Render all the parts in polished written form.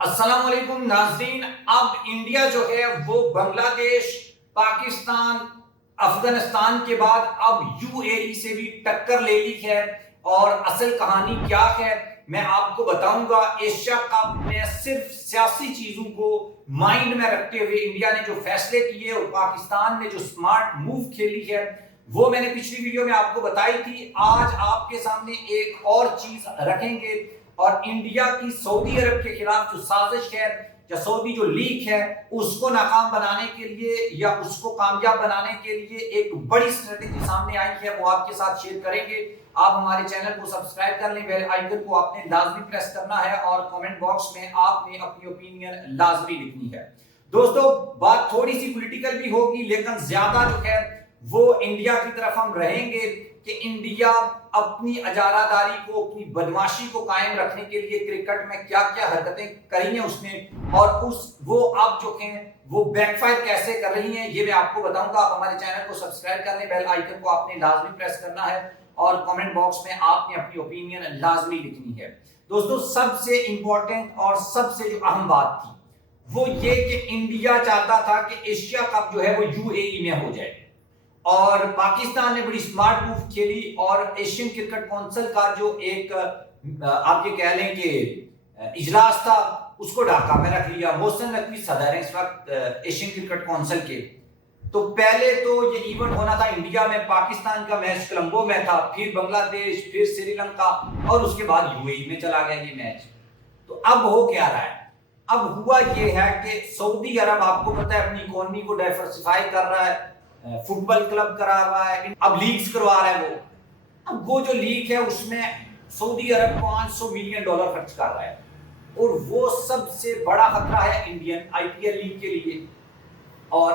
السلام علیکم ناظرین، اب انڈیا جو ہے وہ بنگلہ دیش، پاکستان، افغانستان کے بعد اب یو اے ای سے بھی ٹکر لے لی ہے۔ اور اصل کہانی کیا ہے میں آپ کو بتاؤں گا۔ ایشیا کپ میں صرف سیاسی چیزوں کو مائنڈ میں رکھتے ہوئے انڈیا نے جو فیصلے کیے اور پاکستان نے جو سمارٹ موو کھیلی ہے وہ میں نے پچھلی ویڈیو میں آپ کو بتائی تھی۔ آج آپ کے سامنے ایک اور چیز رکھیں گے، اور انڈیا کی سعودی عرب کے خلاف جو سازش ہے یا سعودی جو لیک ہے اس کو ناکام بنانے کے لیے یا اس کو کامیاب بنانے کے لیے ایک بڑی اسٹریٹجی سامنے آئی ہے، وہ آپ کے ساتھ شیئر کریں گے۔ آپ ہمارے چینل کو سبسکرائب کر لیں، بیل آئیکن کو آپ نے لازمی پریس کرنا ہے اور کامنٹ باکس میں آپ نے اپنی اوپینین لازمی لکھنی ہے۔ دوستو، بات تھوڑی سی پولیٹیکل بھی ہوگی لیکن زیادہ جو ہے وہ انڈیا کی طرف ہم رہیں گے کہ انڈیا اپنی اجارہ داری کو، اپنی بدماشی کو قائم رکھنے کے لیے کرکٹ میں کیا کیا حرکتیں کری ہیں اس نے، اور وہ اب جو ہیں وہ بیک فائر کیسے کر رہی ہیں یہ میں آپ کو بتاؤں گا۔ آپ ہمارے چینل کو سبسکرائب کر لیں، بیل آئیکن کو آپ نے لازمی پریس کرنا ہے اور کمنٹ باکس میں آپ نے اپنی اوپینین لازمی لکھنی ہے۔ دوستو، سب سے امپورٹنٹ اور سب سے جو اہم بات تھی وہ یہ کہ انڈیا چاہتا تھا کہ ایشیا کپ جو ہے وہ یو اے ای میں ہو جائے، اور پاکستان نے بڑی سمارٹ موو کھیلی اور ایشین کرکٹ کونسل کا جو ایک آپ یہ کہہ لیں کہ اجلاس تھا اس کو ڈھاکہ میں رکھ لیا۔ محسن نقوی صدر ہیں اس وقت ایشین کرکٹ کونسل کے۔ تو پہلے تو یہ ایونٹ ہونا تھا انڈیا میں، پاکستان کا میچ کولمبو میں تھا، پھر بنگلہ دیش، پھر سری لنکا، اور اس کے بعد یو اے ای میں چلا گیا یہ میچ۔ تو اب ہو کیا رہا ہے؟ اب ہوا یہ ہے کہ سعودی عرب آپ کو پتہ ہے اپنی اکانومی کو ڈائیورسفائی کر رہا ہے، فٹ بال کلب کرا رہا ہے، اب لیگز کروا رہا ہے۔ اب وہ جو لیگ ہے اس میں سعودی عرب $500 ملین خرچ کر رہا ہے، اور وہ سب سے بڑا خطرہ ہے انڈین آئی پی ایل لیگ کے لیے۔ اور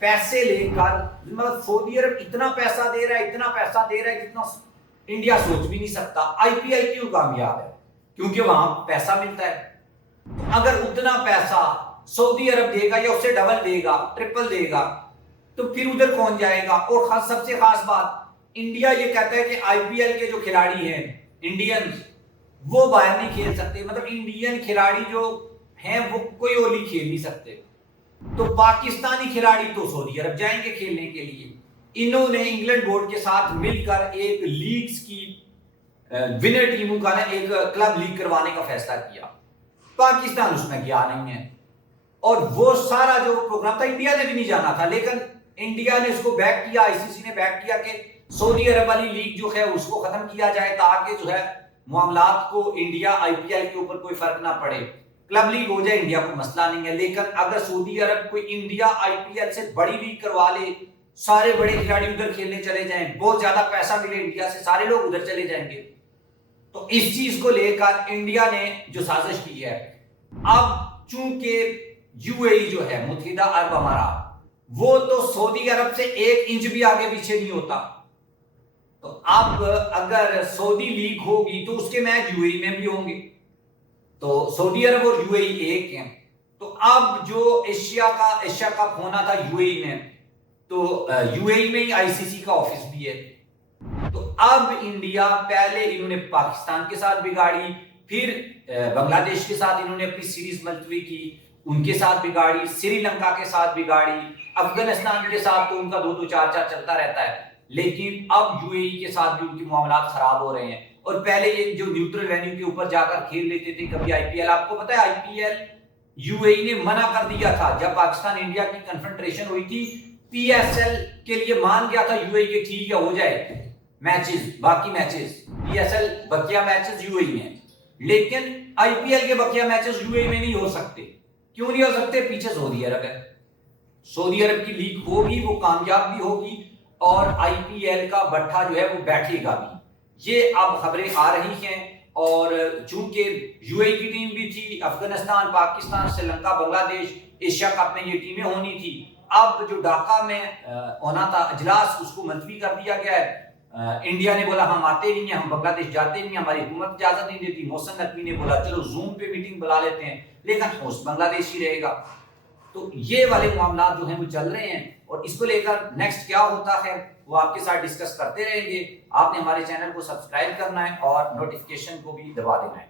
پیسے لے کر مطلب سعودی عرب اتنا پیسہ دے رہا ہے، اتنا پیسہ دے رہا ہے جتنا انڈیا سوچ بھی نہیں سکتا۔ آئی پی ایل کیوں کامیاب ہے؟ کیونکہ وہاں پیسہ ملتا ہے۔ اگر اتنا پیسہ سعودی عرب دے گا یا اسے ڈبل دے گا، ٹرپل دے گا، تو پھر ادھر کون جائے گا؟ اور سب سے خاص بات، انڈیا یہ کہتا ہے کہ آئی پی ایل کے جو کھلاڑی ہیں انڈینز وہ باہر نہیں کھیل سکتے، مطلب انڈین کھلاڑی جو ہیں وہ کوئی اور نہیں کھیل نہیں سکتے۔ تو پاکستانی کھلاڑی تو سعودی عرب جائیں گے کھیلنے کے لیے۔ انہوں نے انگلینڈ بورڈ کے ساتھ مل کر ایک لیگز کی ونر ٹیموں کا ایک کلب لیگ کروانے کا فیصلہ کیا۔ پاکستان اس میں گیا نہیں ہے، اور وہ سارا جو پروگرام تھا انڈیا نے بھی نہیں جانا تھا، لیکن انڈیا نے اس کو بیک کیا، آئی سی سی نے بیک کیا کہ سعودی عرب والی لیگ جو ہے اس کو ختم کیا جائے تاکہ جو ہے معاملات کو انڈیا آئی پی ایل کے اوپر کوئی فرق نہ پڑے، کلب لیگ ہو جائے، انڈیا کو مسئلہ نہیں ہے۔ لیکن اگر سعودی عرب کوئی انڈیا آئی پی ایل سے بڑی لیگ کروا لے، سارے بڑے کھلاڑی ادھر کھیلنے چلے جائیں، بہت زیادہ پیسہ ملے انڈیا سے، سارے لوگ ادھر چلے جائیں گے۔ تو اس چیز کو لے کر انڈیا نے جو سازش کی ہے، اب چونکہ یو اے ای جو ہے متحدہ عرب امارات، وہ تو سعودی عرب سے 1 انچ بھی آگے پیچھے نہیں ہوتا، تو اب اگر سعودی لیگ ہوگی تو اس کے میچ یو اے ای میں بھی ہوں گے، تو سعودی عرب اور یو اے ای ایک ہیں۔ تو اب جو ایشیا کپ ہونا تھا یو اے ای میں، تو یو اے ای میں ہی آئی سی سی کا آفس بھی ہے۔ تو اب انڈیا پہلے انہوں نے پاکستان کے ساتھ بگاڑی، پھر بنگلہ دیش کے ساتھ انہوں نے اپنی سیریز ملتوی کی، ان کے ساتھ بگاڑی، سری لنکا کے ساتھ بگاڑی، افغانستان کے ساتھ تو ان کا 2-2 4-4 چلتا رہتا ہے، لیکن اب یو اے ای کے ساتھ بھی ان کے معاملات خراب ہو رہے ہیں۔ اور پہلے یہ جو نیوٹرل وینیو کے اوپر جا کر کھیل لیتے تھے کبھی آئی پی ایل، آپ کو پتہ ہے آئی پی ایل یو اے ای نے منع کر دیا تھا جب پاکستان انڈیا کی کنفرنٹریشن ہوئی تھی، پی ایس ایل کے لیے مان گیا تھا یو اے ای کے ٹھیک ہے ہو جائے میچز، باقی میچز پی ایس ایل بقیہ میچز یو اے ای میں، لیکن آئی پی ایل کے بقیہ میچز یو اے ای میں نہیں ہو سکتے۔ کیوں نہیں ہو سکتے؟ پیچھے سعودی عرب ہے، سعودی عرب کی لیگ ہوگی، وہ کامیاب بھی ہوگی، اور آئی پی ایل کا بٹھا جو ہے وہ بیٹھے گا بھی۔ یہ اب خبریں آ رہی ہیں، اور چونکہ یو اے ای کی ٹیم بھی تھی، افغانستان، پاکستان، سری لنکا، بنگلہ دیش، ایشیا کپ میں یہ ٹیمیں ہونی تھی۔ اب جو ڈھاکہ میں ہونا تھا اجلاس، اس کو ملتوی کر دیا گیا ہے۔ انڈیا نے بولا ہم آتے نہیں ہیں، ہم بنگلہ دیش جاتے نہیں ہیں، ہماری حکومت اجازت نہیں دیتی۔ محسن نقوی نے بولا چلو زوم پہ میٹنگ بلا لیتے ہیں، لیکن ہوسٹ بنگلہ دیش ہی رہے گا۔ تو یہ والے معاملات جو ہیں وہ چل رہے ہیں، اور اس کو لے کر نیکسٹ کیا ہوتا ہے وہ آپ کے ساتھ ڈسکس کرتے رہیں گے۔ آپ نے ہمارے چینل کو سبسکرائب کرنا ہے اور نوٹیفیکیشن کو بھی دبا دینا ہے۔